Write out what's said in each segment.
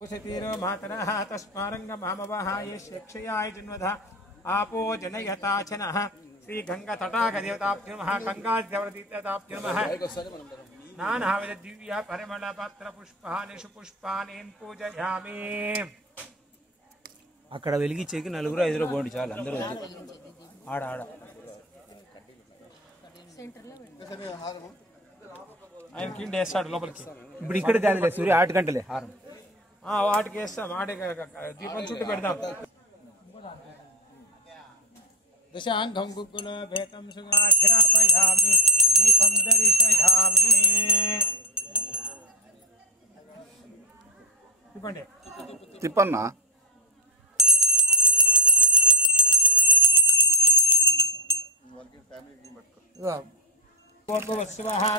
तीरो मातरः तस्मारंग मामवः ये शिक्षयाय जन्मधा आपो जनयताचनः श्री गंगा तटाक देवताभ्यो नमः गंगा देवताभ्यो नमः नानाविध दिव्य परिमल पत्र पुष्पानि सुपुष्पानि पूजयामि అక్కడ వెలిగించేకి నలుగురు ఐదుగురు పోండి చాలు అందరూ ఆడ ఆడ ఆయన కింద వేస్తాడు లోపలికి ఇప్పుడు ఇక్కడ కాదులే సూర్య 8 గంటలే హారం వాటికి వేస్తాం దీపం చుట్టూ పెడదాం దశాంగం గుగ్గుల భేతం సుగాగ్రాపయామి దీపం దర్శయామి తిప్పండి తిప్పన్నా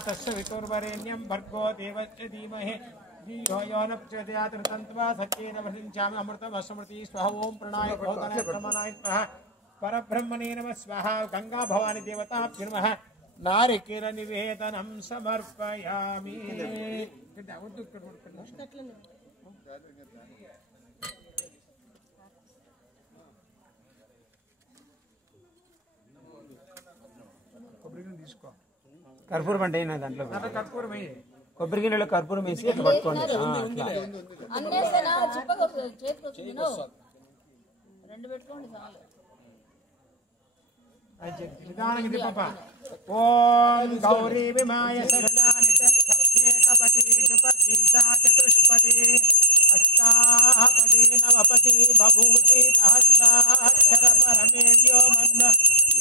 तस्य वितुर्वरेण्यं भर्गो देवस्य धीमहि धियो यो न प्रचोदयात् तन्त्वा सत्येन वदिञ्चामि अमृतमस्मृति स्वाहा ओम प्रणाय भवनाय प्रमनाय स्वाहा परब्रह्मणे नमः स्वाहा गंगा भवानी देवताभ्यो नमः नारिकेल निवेदनं समर्पयामि కర్పూరం అంటే నా దాంట్లో కర్పూరం కొబ్బరి గిన్నెలో కర్పూరం వేసి అట్లా పట్టుకోండి అన్నేసేనా చిప్పగా చేతికి వచ్చింది రెండు పెట్టుకోండి చాలు నిదానంగా తిప్పప్ప ఓం గౌరీ విమాయ శరణాని చక్షేకపతి త్రిపతి చతుష్పతి అష్టాపతి నవపతి బభూతి సహస్రాక్షర పరమేవ్యో మంద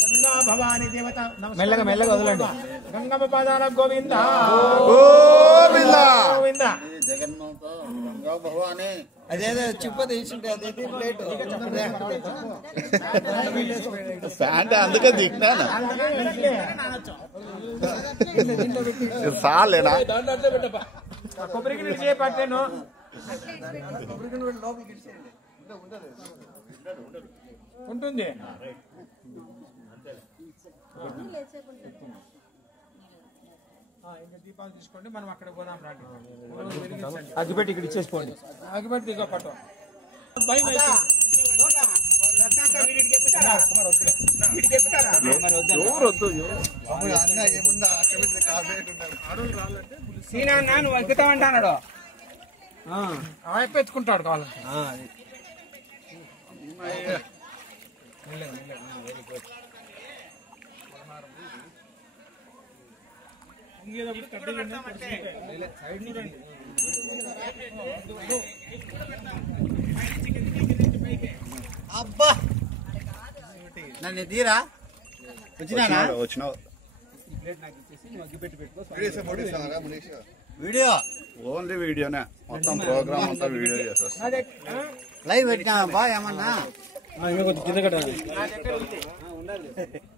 గంగా భవాని దేవత మెల్లగా మెల్లగా వదలండి గంగమ్మ పాదాల గోవింద గోవింద గోవింద జగన్మాత గంగా భవాని అదేదో చిప్ప తీసుంటే అదే ప్లేట్ ఫ్యాంట్ అందుకే దిగినాను సాలేనా కొబ్బరి గిన్నె చేపట్టాను ఉంటుంది ఇంకా దీపాలు తీసుకోండి మనం అక్కడ పోదాం రండి అగ్గిపెట్టి ఇక్కడ ఇచ్చేసుకోండి అగిపెట్టి దిగో పట్టు సీనా నువ్వు అగ్గుతావంటాడు ఎత్తుకుంటాడు కావాలంటే అబ్బా నన్ను తీరా వచ్చినావు వీడియో ఓన్లీ వీడియోనే మొత్తం ప్రోగ్రామ్ అంతా వీడియో చేసేస్తా లైవ్ పెట్టినా బా ఏమన్నా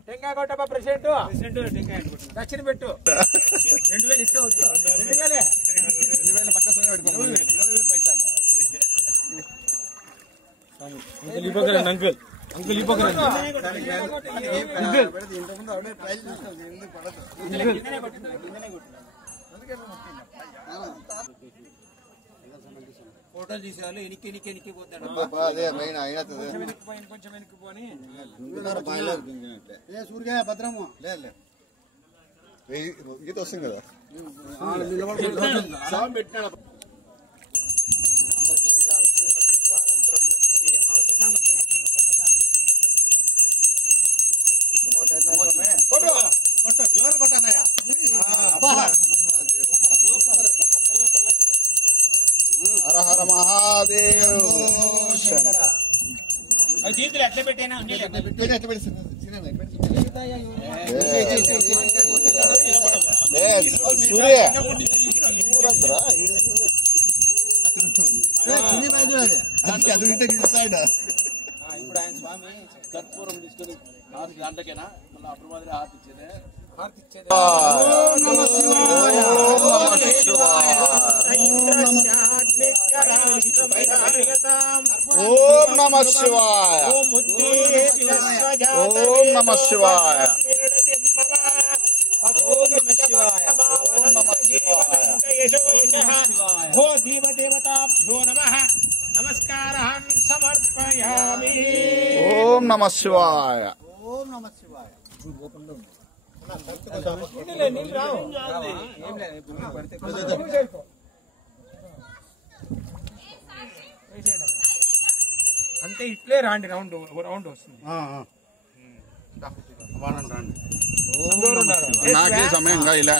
టెంకాయ కొట్టబ్బా ప్రెసిడెంట్ దక్షిణ పెట్టు 2000 ఇస్తే వద్దు 2000 పక్క అంకుల్ ఫోటో తీసేవాళ్ళు ఎనికి పోతాడు కొంచెం వెనక్కి పోని సూర్య భద్రము లేదు గీత వస్తుంది కదా జోరు కొట్టాలయ్యా హర హర మహాదేవ్ చేతులు ఎట్లా పెట్టైనా సూర్య అది ఉంటే సైడ్ ఇప్పుడు ఆయన స్వామి కర్పూరం తీసుకొని 4 గంటలకేనా మళ్ళీ అప్పుడు మాదిరి హారతి ఇచ్చేదే ఓం నమ శివాయ ఓం నమ శివాయ ఓం నమ శివాయ ఓం నమ శివాయ దేవదేవతాభ్యో నమః నమస్కారాన్ సమర్పయామి. ఓం నమ శివాయ. నీళ్ళు రావు. అంతే ఇట్లే రాండి, రౌండ్ రౌండ్ వస్తుంది. నాకే సమయం ఇలా